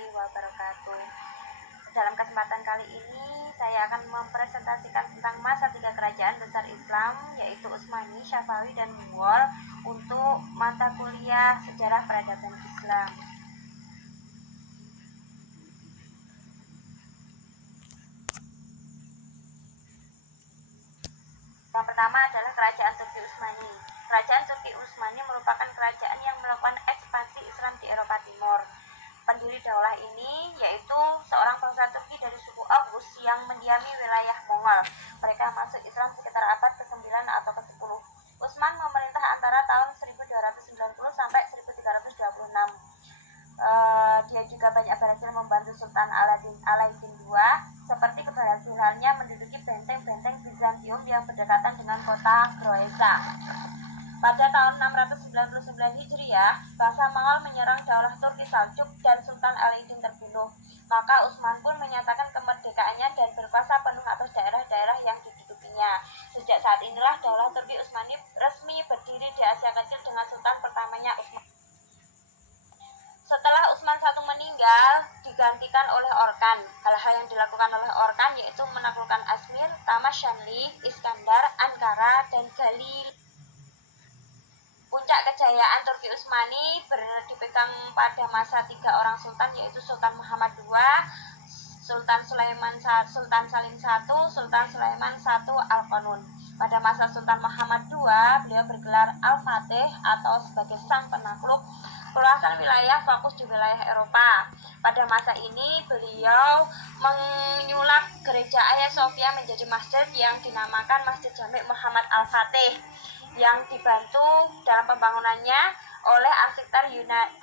warahmatullahi wabarakatuh. Dalam kesempatan kali ini saya akan mempresentasikan tentang masa tiga kerajaan besar Islam, yaitu Utsmani, Syafawi, dan Mughal untuk mata kuliah Sejarah Peradaban Islam. Yang pertama adalah Kerajaan Turki Utsmani. Kerajaan Turki Utsmani merupakan kerajaan yang melakukan ekspansi Islam di Eropa Timur. Pendiri daulah ini yaitu seorang bangsa Turki dari suku Oghuz yang mendiami wilayah Mongol. Mereka masuk Islam sekitar abad ke-9 atau ke-10. Utsman memerintah antara tahun 1290 sampai 1326. Dia juga banyak berhasil membantu Sultan Alauddin II, seperti keberhasilannya menduduki benteng-benteng Bizantium yang berdekatan dengan kota Groesa. Pada tahun 699 Hijriah, bangsa Mongol menyerang daulah Turki Saljuk dan Sultan Alauddin terbunuh. Maka Utsman pun menyatakan kemerdekaannya dan berkuasa penuh atas daerah-daerah yang didudukinya. Sejak saat inilah daulah Turki Utsmani resmi berdiri di Asia Kecil dengan sultan pertamanya Utsman. Setelah Utsman I meninggal, digantikan oleh Orkan. Hal-hal yang dilakukan oleh Orkan yaitu menaklukkan Azmir, Tamashanli, Iskandar, Ankara, dan Galil. Puncak kejayaan Turki Utsmani dipegang pada masa tiga orang sultan, yaitu Sultan Muhammad II, Sultan Salim I, Sultan Sulaiman I Al-Qanun. Pada masa Sultan Muhammad II, beliau bergelar Al-Fatih atau sebagai sang penakluk. Peluasan wilayah fokus di wilayah Eropa. Pada masa ini beliau menyulap gereja Hagia Sophia menjadi masjid yang dinamakan Masjid Jami' Muhammad Al-Fatih, yang dibantu dalam pembangunannya oleh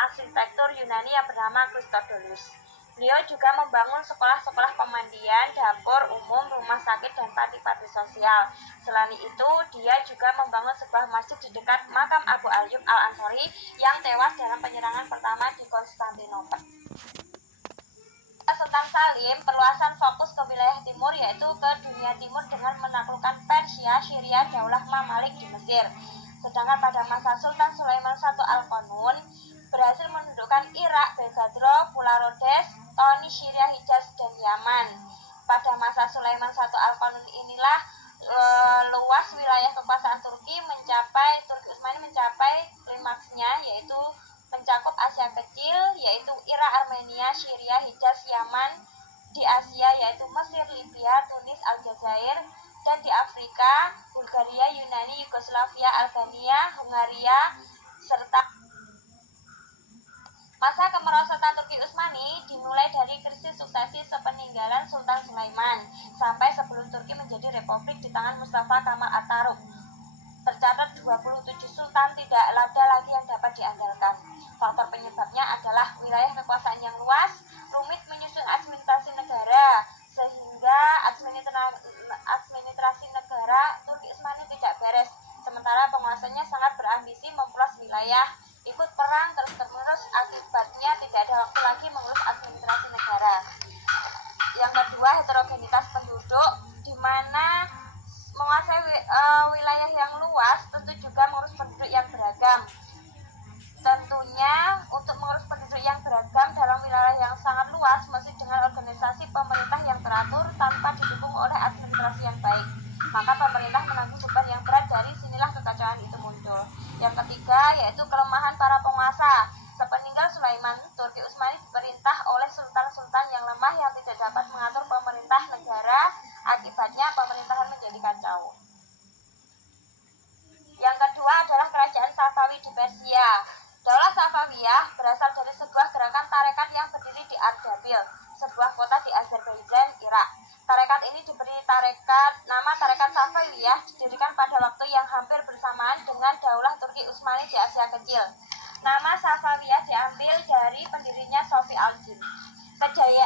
arsitektur Yunani yang bernama Christodoulos. Beliau juga membangun sekolah-sekolah pemandian, dapur umum, rumah sakit, dan panti-panti sosial. Selain itu, dia juga membangun sebuah masjid di dekat makam Abu Ayyub Al-Ansari yang tewas dalam penyerangan pertama di Konstantinopel. Sultan Salim perluasan fokus ke wilayah timur, yaitu ke dunia timur dengan menaklukkan Persia, Syria, Daulah Mamalik di Mesir. Sedangkan pada masa Sultan Sulaiman I Al-Qanun berhasil menundukkan Irak, Bezadro, Pulau Rhodes, Toni, Syria, Hijaz, dan Yaman. Pada masa Sulaiman I Al-Qanun inilah luas wilayah kekuasaan Turki Utsmani mencapai klimaksnya, yaitu mencakup Asia Kecil, yaitu Irak, Armenia, Syria, Hijaz, Yaman, di Asia yaitu Mesir, Libya, Tunis, Aljazair, dan di Afrika, Bulgaria, Yunani, Yugoslavia, Albania, Hungaria, serta masa kemerosotan Turki Utsmani dimulai dari krisis suksesi sepeninggalan Sultan Sulaiman sampai sebelum Turki menjadi republik di tangan Mustafa Kemal Atatürk. Tercatat 27 sultan, tidak ada lagi yang dapat diandalkan. Faktor penyebabnya adalah wilayah kekuasaan yang luas, rumit menyusun administrasi negara, sehingga administrasi negara Turki Utsmani tidak beres. Sementara penguasanya sangat berambisi memperluas wilayah, ikut perang terus-menerus, akibatnya tidak ada waktu lagi mengurus administrasi negara. Yang kedua, heterogenitas penduduk, di mana menguasai wilayah yang luas tentu juga mengurus penduduk yang beragam. Tentunya untuk mengurus penduduk yang beragam dalam wilayah yang sangat luas mesti dengan organisasi pemerintah yang teratur tanpa didukung oleh administrasi yang baik. Maka pemerintah menanggung beban yang berat, dari sinilah kekacauan itu muncul. Yang ketiga yaitu kelemahan para penguasa. Sepeninggal Sulaiman, Turki Utsmani diperintah oleh sultan-sultan yang lemah yang tidak dapat mengatur pemerintah negara. Akibatnya pemerintahan menjadi kacau. Yang kedua adalah kerajaan Safawi di Persia. Daulah Safawiyah berasal dari sebuah gerakan tarekat yang berdiri di Ardabil, sebuah kota di Azerbaijan, Irak. Tarekat ini diberi nama tarekat Safawiyah, didirikan pada waktu yang hampir bersamaan dengan Daulah Turki Utsmani di Asia Kecil. Nama Safawiyah diambil dari pendirinya Sofi al-Din.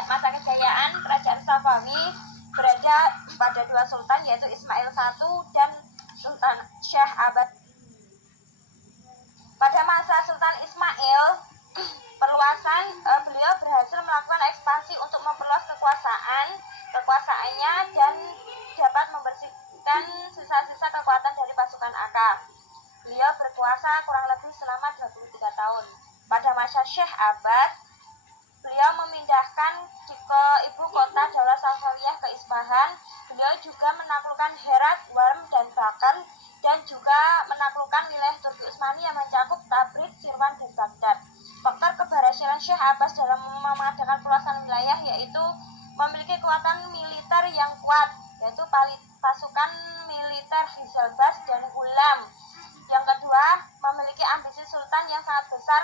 Masa kejayaan kerajaan Safawi berada pada dua sultan, yaitu Ismail I dan Sultan Syah Abad. Pada masa Sultan Ismail beliau berhasil melakukan ekspansi untuk memperluas kekuasaannya dan dapat membersihkan sisa-sisa kekuatan dari pasukan Aka. Beliau berkuasa kurang lebih selama 23 tahun. Pada masa Syekh Abad, beliau memindahkan ke ibu kota Daulah Safawiyah ke Isfahan. Beliau juga menaklukkan Herat, Warm, dan Bakan, dan juga menaklukkan wilayah Turki Utsmani yang mencakup Tabrid, Sirwan, dan Baghdad. Faktor keberhasilan Syekh Abbas dalam mengadakan peluasan wilayah yaitu memiliki kekuatan militer yang kuat, yaitu pasukan militer Hizalbas dan Hulam. Yang kedua, memiliki ambisi sultan yang sangat besar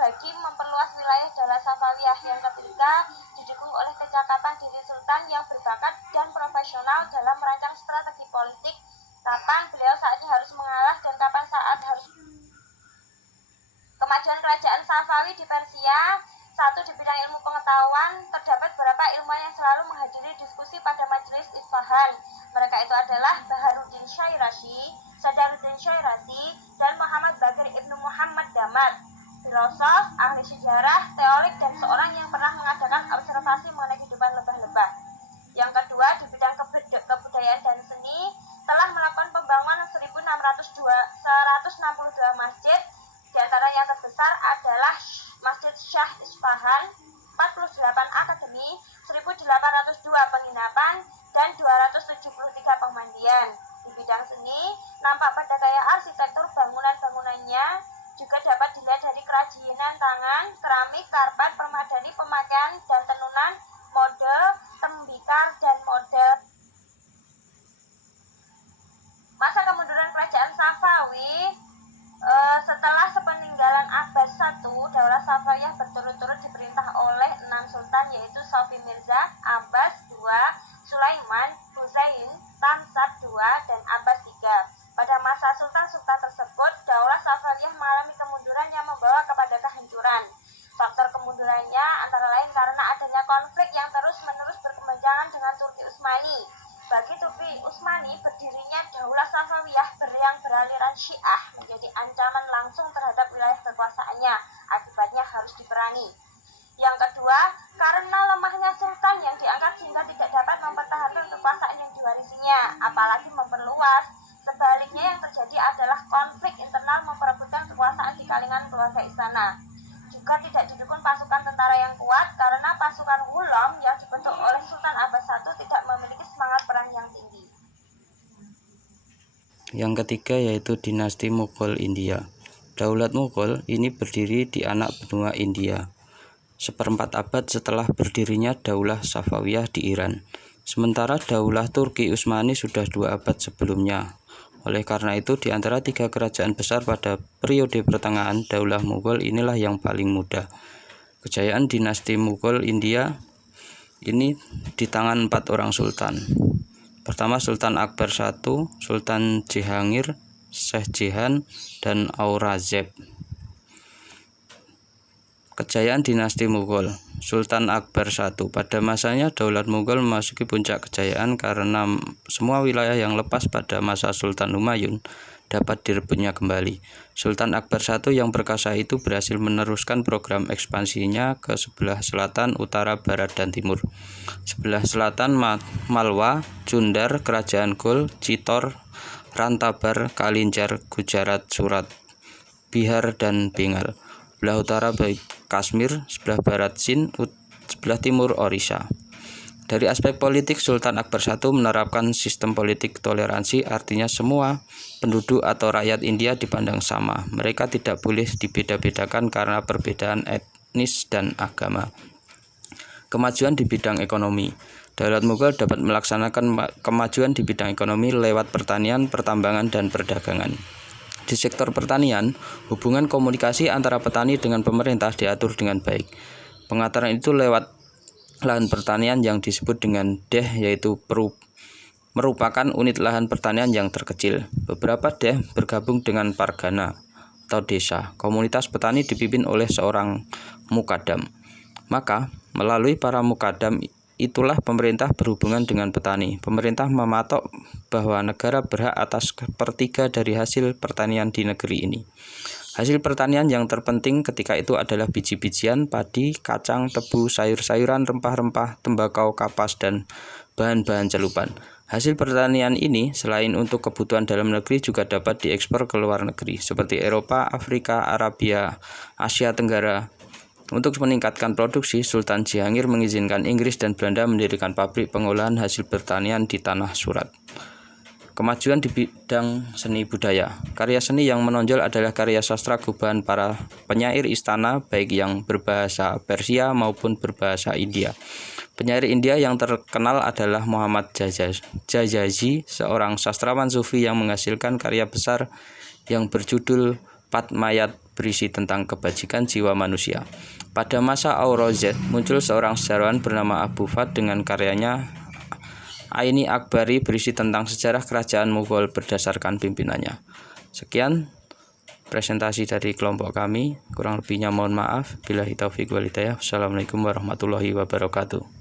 bagi memperluas wilayah Daulah Safawiyah. Yang ketiga, didukung oleh kecakapan diri sultan yang berbakat dan profesional dalam merancang strategi politik, kapan beliau saatnya harus mengalah dan kapan saat harus. Kemajuan kerajaan Safawi di Persia. Satu, di bidang ilmu pengetahuan, terdapat beberapa ilmuwan yang selalu menghadiri diskusi pada majelis Isfahan. Mereka itu adalah Baharuddin Syairazi, Sadaruddin Syairazi, dan Muhammad Bakir Ibnu Muhammad Damar, filosof, ahli sejarah, teorik, dan seorang yang pernah mengadakan observasi mengenai kehidupan lebah-lebah. Yang kedua, di bidang kebudayaan dan seni, telah melakukan pembangunan 1.662 masjid. Di antara yang terbesar adalah Masjid Shah Isfahan, 48 akademi, 1.802 penginapan, dan 273 pemandian. Di bidang seni, nampak pada gaya arsitektur bangunan-bangunannya juga dapat dilihat dari kerajinan tangan, keramik, karpet, permadani, pemakaian, dan tenunan, mode, tembikar, dan mode. Masa kemunduran kerajaan Safawi. Setelah sepeninggalan Abbas I, Daulah Safawiyah berturut-turut diperintah oleh 6 sultan, yaitu Sofi Mirza, Abbas II, Sulaiman, Husain, Tamsad II, dan Abbas III. Pada masa sultan-sultan tersebut, Daulah Safawiyah mengalami kemunduran yang membawa kepada kehancuran. Faktor kemundurannya antara lain karena adanya konflik yang terus-menerus berkepanjangan dengan Turki Utsmani. Bagi Turki Utsmani, berdirinya Daulah Safawiyah yang beraliran Syiah menjadi ancaman langsung terhadap wilayah kekuasaannya. Akibatnya harus diperangi. Yang kedua, karena lemahnya sultan yang diangkat sehingga tidak dapat mempertahankan kekuasaan yang diwarisinya, apalagi memperluas. Sebaliknya yang terjadi adalah konflik internal memperebutkan kekuasaan di kalangan keluarga istana. Juga tidak didukung pasukan tentara yang kuat karena pasukan Hulam yang dibentuk oleh Sultan Abbas I tidak memiliki semangat perang yang tinggi. Yang ketiga yaitu dinasti Mughal India. Daulat Mughal ini berdiri di anak benua India, seperempat abad setelah berdirinya Daulah Safawiyah di Iran. Sementara Daulah Turki Utsmani sudah 2 abad sebelumnya. Oleh karena itu, di antara 3 kerajaan besar pada periode pertengahan, Daulah Mughal inilah yang paling muda. Kejayaan dinasti Mughal India ini di tangan 4 orang sultan. Pertama, Sultan Akbar I, Sultan Jehangir, Syekh Jehan, dan Aurangzeb. Kejayaan dinasti Mughal. Sultan Akbar I. Pada masanya Daulat Mughal memasuki puncak kejayaan karena semua wilayah yang lepas pada masa Sultan Humayun dapat direbutnya kembali. Sultan Akbar I yang perkasa itu berhasil meneruskan program ekspansinya ke sebelah selatan, utara, barat, dan timur. Sebelah selatan Malwa, Jundar, Kerajaan Ghul, Chitor, Rantabar, Kalinjar, Gujarat, Surat, Bihar, dan Bengal. Sebelah utara baik Kashmir, sebelah barat Sind, sebelah timur Orissa. Dari aspek politik, Sultan Akbar I menerapkan sistem politik toleransi, artinya semua penduduk atau rakyat India dipandang sama. Mereka tidak boleh dibeda-bedakan karena perbedaan etnis dan agama. Kemajuan di bidang ekonomi. Daulat Mughal dapat melaksanakan kemajuan di bidang ekonomi lewat pertanian, pertambangan, dan perdagangan. Di sektor pertanian, hubungan komunikasi antara petani dengan pemerintah diatur dengan baik. Pengaturan itu lewat lahan pertanian yang disebut dengan deh, yaitu merupakan unit lahan pertanian yang terkecil. Beberapa deh bergabung dengan pargana atau desa. Komunitas petani dipimpin oleh seorang mukadam. Maka, melalui para mukadam itulah pemerintah berhubungan dengan petani. Pemerintah mematok bahwa negara berhak atas 1/3 dari hasil pertanian di negeri ini. Hasil pertanian yang terpenting ketika itu adalah biji-bijian, padi, kacang, tebu, sayur-sayuran, rempah-rempah, tembakau, kapas, dan bahan-bahan celupan. Hasil pertanian ini selain untuk kebutuhan dalam negeri juga dapat diekspor ke luar negeri seperti Eropa, Afrika, Arabia, Asia Tenggara, Untuk meningkatkan produksi, Sultan Jihangir mengizinkan Inggris dan Belanda mendirikan pabrik pengolahan hasil pertanian di Tanah Surat. Kemajuan di bidang seni budaya. Karya seni yang menonjol adalah karya sastra gubahan para penyair istana, baik yang berbahasa Persia maupun berbahasa India. Penyair India yang terkenal adalah Muhammad Jajazi, seorang sastrawan sufi yang menghasilkan karya besar yang berjudul Padmayat, berisi tentang kebajikan jiwa manusia. Pada masa Aurangzeb, muncul seorang sejarawan bernama Abu Fat dengan karyanya Aini Akbari, berisi tentang sejarah kerajaan Mughal berdasarkan pimpinannya. Sekian presentasi dari kelompok kami, kurang lebihnya mohon maaf. Billahi taufiq wal hidayah. Wassalamualaikum warahmatullahi wabarakatuh.